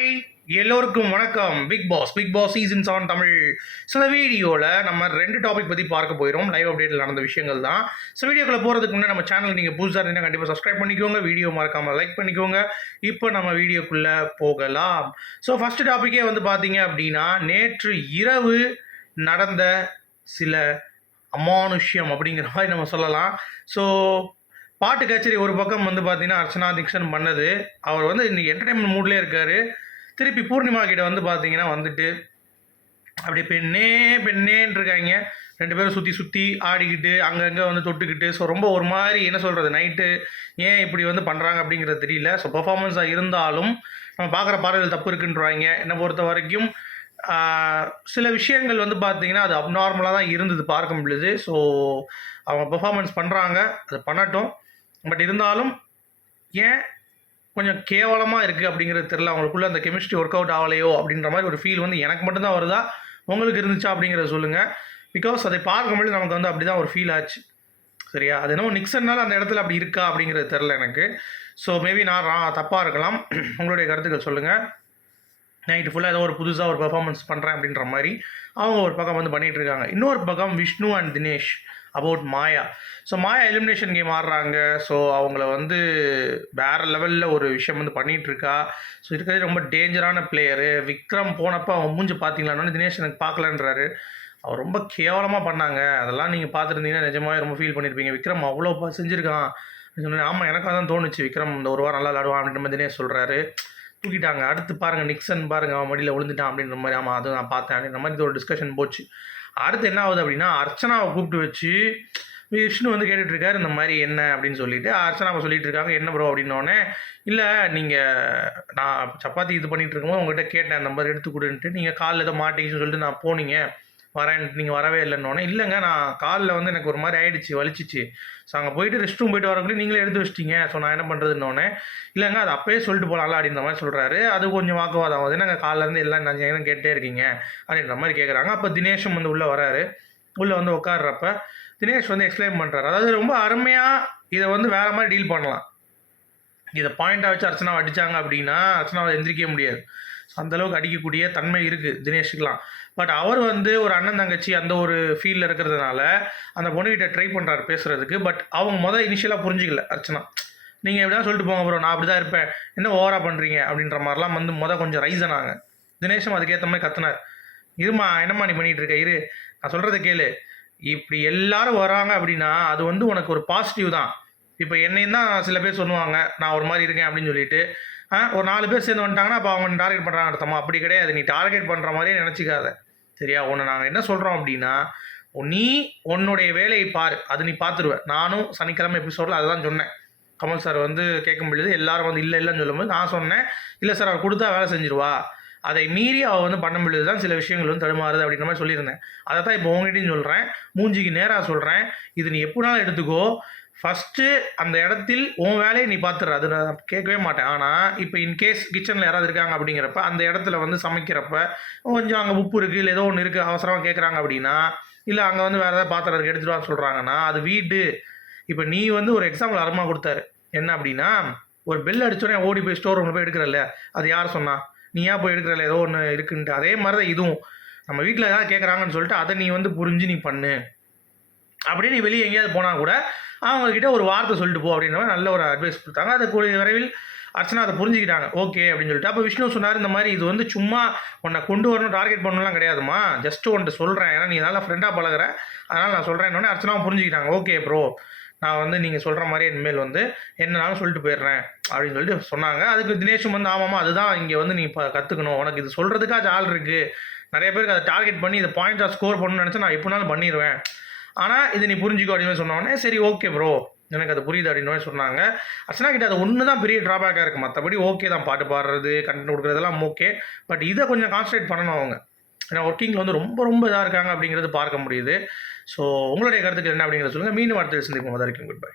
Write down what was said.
Hi எல்லோருக்கும் வணக்கம். Bigg Boss Bigg Boss seasons on Tamil. சில வீடியோவில் நம்ம ரெண்டு டாபிக் பற்றி பார்க்க போயிடும் லைவ் அப்டேட்டில் நடந்த விஷயங்கள் தான். ஸோ வீடியோக்குள்ளே போகிறதுக்கு முன்னே நம்ம சேனல் நீங்கள் புதுசாக இருந்தீங்கன்னா கண்டிப்பாக சப்ஸ்கிரைப் பண்ணிக்கோங்க. வீடியோ மறக்காமல் லைக் பண்ணிக்கோங்க. இப்போ நம்ம வீடியோக்குள்ளே போகலாம். ஸோ ஃபஸ்ட்டு டாப்பிக்கே வந்து பார்த்தீங்க அப்படின்னா நேற்று இரவு நடந்த சில அமானுஷ்யம் அப்படிங்கிற மாதிரி நம்ம சொல்லலாம். ஸோ பாட்டு கச்சேரி ஒரு பக்கம் வந்து பார்த்தீங்கன்னா அர்ச்சனா தீக்ஷன் பண்ணது. அவர் வந்து இன்னைக்கு என்டர்டைன்மெண்ட் மூட்லேயே இருக்கார். திருப்பி பூர்ணிமா கிட்ட வந்து பார்த்தீங்கன்னா வந்துட்டு அப்படி பெண்ணே பெண்ணேன்னு இருக்காங்க ரெண்டு பேரும் சுற்றி சுற்றி ஆடிக்கிட்டு அங்கங்கே வந்து தொட்டுக்கிட்டு. ஸோ ரொம்ப ஒரு மாதிரி என்ன சொல்கிறது நைட்டு ஏன் இப்படி வந்து பண்ணுறாங்க அப்படிங்கிறது தெரியல. ஸோ பர்ஃபார்மன்ஸாக இருந்தாலும் நம்ம பார்க்குற பார்வைகள் தப்பு இருக்குன்றாங்க. என்னை பொறுத்த வரைக்கும் சில விஷயங்கள் வந்து பார்த்தீங்கன்னா அது அப்நார்மலாக தான் இருந்தது பார்க்க முடியுது ஸோ அவங்க பெர்ஃபார்மன்ஸ் பண்ணுறாங்க அது பண்ணட்டும். பட் இருந்தாலும் ஏன் கொஞ்சம் கேவலமாக இருக்குது அப்படிங்கிறது தெரில அவங்களுக்குள்ள அந்த கெமிஸ்ட்ரி ஒர்க் அவுட் ஆகலையோ அப்படின்ற மாதிரி ஒரு ஃபீல் வந்து எனக்கு மட்டும்தான் வருதா? உங்களுக்கு இருந்துச்சா அப்படிங்கிறத சொல்லுங்கள் பிகாஸ் அதை பார்க்கும்போது நமக்கு வந்து அப்படி தான் ஒரு ஃபீல் ஆச்சு. சரியா? அது என்னமோ நிக்சன்னால அந்த இடத்துல அப்படி இருக்கா அப்படிங்கிறது தெரில எனக்கு. ஸோ மேபி நான் ரா- தப்பாக இருக்கலாம். உங்களுடைய கருத்துக்கள் சொல்லுங்கள் நைட்டு ஃபுல்லாக ஏதோ ஒரு புதுசாக ஒரு பெர்ஃபார்மன்ஸ் பண்ணுறேன் அப்படின்ற மாதிரி அவங்க ஒரு பக்கம் வந்து பண்ணிகிட்ருக்காங்க இருக்காங்க. இன்னொரு பக்கம் Vishnu and Dinesh. About Maya so Maya elimination game ஆடுறாங்க. ஸோ அவங்கள வந்து வேற லெவலில் ஒரு விஷயம் வந்து பண்ணிகிட்ருக்கா ஸோ இருக்கிறதே ரொம்ப டேஞ்சரான பிளேயரு விக்ரம் போனப்போ அவன் மூஞ்சி பார்த்தீங்களான்னு தினேஷ் எனக்கு பார்க்கலன்றாரு. அவர் ரொம்ப கேவலமாக பண்ணாங்க. அதெல்லாம் நீங்கள் பார்த்துருந்தீங்கன்னா நிஜமாவே ரொம்ப ஃபீல் பண்ணியிருப்பீங்க விக்ரம் அவ்வளோ செஞ்சுருக்கான். சொன்னேன் ஆமாம் எனக்கு தான் தோணுச்சு. விக்ரம் இந்த ஒரு வாரம் நல்லா விளாடுவான் அப்படின்ற மாதிரி தினேஷ் சொல்கிறாரு தூக்கிட்டாங்க. அடுத்து பாருங்கள் நிக்சன் பாருங்கள் அவன் மடியில் விழுந்துட்டான் அப்படின்ற மாதிரி ஆமாம் அதுவும் நான் பார்த்தேன். அப்படின்ற மாதிரி இது ஒரு டிஸ்கஷன் போச்சு. அடுத்து என்ன ஆகுது அப்படின்னா அர்ச்சனாவை கூப்பிட்டு வச்சு விஷ்ணு வந்து கேட்டுட்ருக்காரு இந்த மாதிரி என்ன அப்படின்னு சொல்லிட்டு. அர்ச்சனாவை சொல்லிட்டு இருக்காங்க என்ன ப்ரோ அப்படின்னோடனே இல்லை நீங்கள் நான் சப்பாத்தி இது பண்ணிகிட்டு இருக்கும்போது உங்ககிட்ட கேட்டேன் அந்த மாதிரி எடுத்து கொடுன்ட்டு நீங்கள் காலில் ஏதோ மாட்டிக்கிச்சுன்னு சொல்லிட்டு நான் போனீங்க. வரேன் நீங்கள் வரவே இல்லைன்னு இல்லைங்க நான் காலில் வந்து எனக்கு ஒரு மாதிரி ஆயிடுச்சு வலிச்சிச்சு. ஸோ அங்கே போயிட்டு ரெஸ்ட் ரூம் போயிட்டு வரக்குள்ளே நீங்களே எடுத்து வச்சிட்டீங்க. ஸோ நான் என்ன பண்ணுறதுன்னொன்னே இல்லைங்க அது அப்பயே சொல்லிட்டு போகலாம்ல அப்படின்ற மாதிரி சொல்கிறாரு அது கொஞ்சம் வாக்குவாதம். ஆகுது நாங்கள் காலிலேருந்து எல்லாம் நான் கேட்டே இருக்கீங்க? அப்படின்ற மாதிரி கேட்குறாங்க அப்போ தினேஷும் வந்து உள்ளே வராரு. உள்ளே வந்து உட்காடுறப்ப தினேஷ் வந்து எக்ஸ்பிளைன் பண்ணுறாரு அதாவது ரொம்ப அருமையாக இதை வந்து வேறு மாதிரி டீல் பண்ணலாம். இதை பாயிண்டாக வச்சு அர்ச்சனா அடித்தாங்க அப்படின்னா அர்ச்சனாவை எந்திரிக்க முடியாது. அந்தளவுக்கு அடிக்கக்கூடிய தன்மை இருக்குது தினேஷுக்கெலாம் பட் அவர் வந்து ஒரு அண்ணன் தங்கச்சி அந்த ஒரு ஃபீல்டில் இருக்கிறதுனால அந்த பொண்ணுகிட்ட ட்ரை பண்ணுறாரு பேசுகிறதுக்கு பட் அவங்க முதல் இனிஷியலாக புரிஞ்சிக்கல அர்ச்சனா. நீங்கள் தான் சொல்லிட்டு போங்க ப்ரோ நான் அப்படி தான் இருப்பேன். என்ன ஓவராக பண்ணுறீங்க அப்படின்ற மாதிரிலாம் வந்து மொதல் கொஞ்சம் ரைஸ் ஆனாங்க. தினேஷும் அதுக்கேற்ற மாதிரி கத்துனார். இருமா என்னம்மா நீ பண்ணிகிட்டு இருக்க? இரு. நான் சொல்கிறத கேளு. இப்படி எல்லாரும் வராங்க அப்படின்னா அது வந்து உனக்கு ஒரு பாசிட்டிவ் தான். இப்போ என்னையும் தான் சில பேர் சொல்லுவாங்க நான் ஒரு மாதிரி இருக்கேன் அப்படின்னு சொல்லிட்டு. ஆ ஒரு நாலு பேர் சேர்ந்து வந்துட்டாங்கன்னா அப்போ அவங்க டார்கெட் பண்ணுறாங்க அர்த்தமா? அப்படி கிடையாது. நீ டார்கெட் பண்ணுற மாதிரியே நினச்சிக்காத. சரியா? உன்னை நாங்கள் என்ன சொல்கிறோம் அப்படின்னா நீ உன்னுடைய வேலையை பாரு. அது நீ பார்த்துருவேன் நானும் சனிக்கிழமை எபிசோடில் அதுதான் சொன்னேன். கமல் சார் வந்து கேட்கும் பொழுது எல்லாரும் வந்து இல்லை இல்லைன்னு சொல்லும்போது நான் சொன்னேன் இல்லை சார் அவர் கொடுத்தா வேலை செஞ்சிருவா. அதை மீறி அவள் வந்து பண்ண பொழுது தான் சில விஷயங்கள் வந்து தடுமாறுது அப்படின்ற மாதிரி சொல்லியிருந்தேன். அதை தான் இப்போ உங்ககிட்டையும் சொல்கிறேன் மூஞ்சிக்கு நேராக சொல்கிறேன் இது நீ எப்படினாலும் எடுத்துக்கோ. ஃபஸ்ட்டு அந்த இடத்தில் உன் வேலையை நீ பார்த்துற அது நான் கேட்கவே மாட்டேன். ஆனால் இப்போ இன்கேஸ் கிச்சனில் யாராவது இருக்காங்க அப்படிங்கிறப்ப அந்த இடத்துல வந்து சமைக்கிறப்ப கொஞ்சம் அங்கே உப்பு இருக்குது இல்லை ஏதோ ஒன்று இருக்குது அவசரமாக கேட்குறாங்க அப்படின்னா இல்லை அங்கே வந்து வேறு ஏதாவது பாத்திரம் இருக்குது எடுத்துகிட்டு வர சொல்கிறாங்கன்னா அது வீடு. இப்போ நீ வந்து ஒரு எக்ஸாம்பிள் அருமா கொடுத்தாரு. என்ன அப்படின்னா ஒரு பெல் அடிச்சோடனே ஓடி போய் ஸ்டோர் ரூமில் போய் எடுக்கிறல்ல அது யார் சொன்னா? நீ ஏன் போய் எடுக்கிறல்ல ஏதோ ஒன்று இருக்குன்ட்டு. அதே மாதிரி தான் இதுவும். நம்ம வீட்டில் ஏதாவது கேட்குறாங்கன்னு சொல்லிட்டு அதை நீ வந்து புரிஞ்சு நீ பண்ணு. அப்படியே நீ வெளியே எங்கேயாவது போனால் கூட அவங்கக்கிட்ட ஒரு வார்த்தை சொல்லிட்டு போ அப்படின்ற மாதிரி நல்ல ஒரு அட்வைஸ் கொடுத்தாங்க. அதை கூடிய விரைவில் அர்ச்சனா அதை புரிஞ்சுக்கிட்டாங்க. ஓகே அப்படின்னு சொல்லிட்டு. அப்போ விஷ்ணு சொன்னார் இந்த மாதிரி இது வந்து சும்மா உன்னை கொண்டு வரணும் டார்கெட் பண்ணலாம் கிடையாதுமா ஜஸ்ட் ஒன்று சொல்கிறேன் ஏன்னா நீ நல்லா ஃப்ரெண்டாக பழகிற. அதனால் நான் சொல்கிறேன் அர்ச்சனாவும் புரிஞ்சுக்கிட்டாங்க. ஓகே ப்ரோ நான் வந்து நீங்கள் சொல்கிற மாதிரி இனிமேல் வந்து என்னனாலும் சொல்லிட்டு போயிடுறேன் அப்படின்னு சொல்லிட்டு சொன்னாங்க. அதுக்கு தினேஷும் வந்து ஆமாம்மா அதுதான் இங்கே வந்து நீ இப்போ கற்றுக்கணும் உனக்கு இது சொல்கிறதுக்காச்சும் ஆள் இருக்குது நிறைய பேருக்கு அதை டார்கெட் பண்ணி இதை பாயிண்ட்டாக ஸ்கோர் பண்ணணும்னு நினச்சா நான் எப்படினாலும் பண்ணிடுவேன் ஆனால் இதை நீ புரிஞ்சுக்கோ அப்படின்னு சொன்னோடனே சரி ஓகே ப்ரோ எனக்கு அது புரியுது அப்படின்னு சொன்னாங்க. அர்ச்சனா கிட்ட அது ஒன்று தான் பெரிய ட்ராபேக்காக இருக்குது மற்றபடி ஓகே தான். பாட்டு பாடுறது கண்டென்ட் கொடுக்குறதெல்லாம் ஓகே பட் இதை கொஞ்சம் கான்சன்ட்ரேட் பண்ணணும் அவங்க. ஏன்னா ஒர்க்கிங்கில் வந்து ரொம்ப ரொம்ப இதாக இருக்காங்க அப்படிங்கிறது பார்க்க முடியுது. ஸோ உங்களுடைய கருத்துக்கள் என்ன அப்படிங்கிறத சொல்லுங்கள் மீண்டும் வார்த்தையில் சந்திப்போம் வரைக்கும் குட் பை